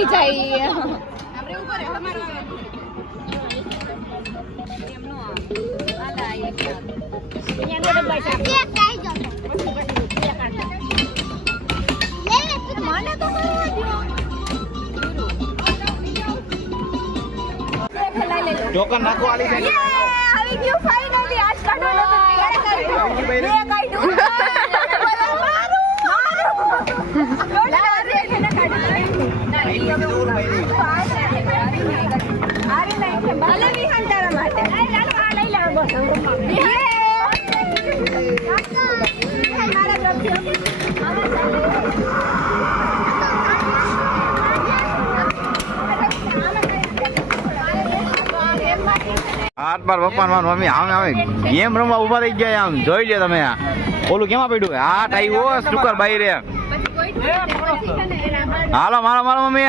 ભૂલી જાય ટોકન નાખો આલી છે આવી ગયું ફાઇનલી આજ કાઢો હાથ બાર પપ્પા મમ્મી આમે આવે ગેમ રમવા ઉભા થઈ ગયા આમ જોઈ લે તમે ઓલું કેમાં પડ્યું હાથ આવ્યો સુકર બાઈ રે હાલો મારો મારો મમ્મી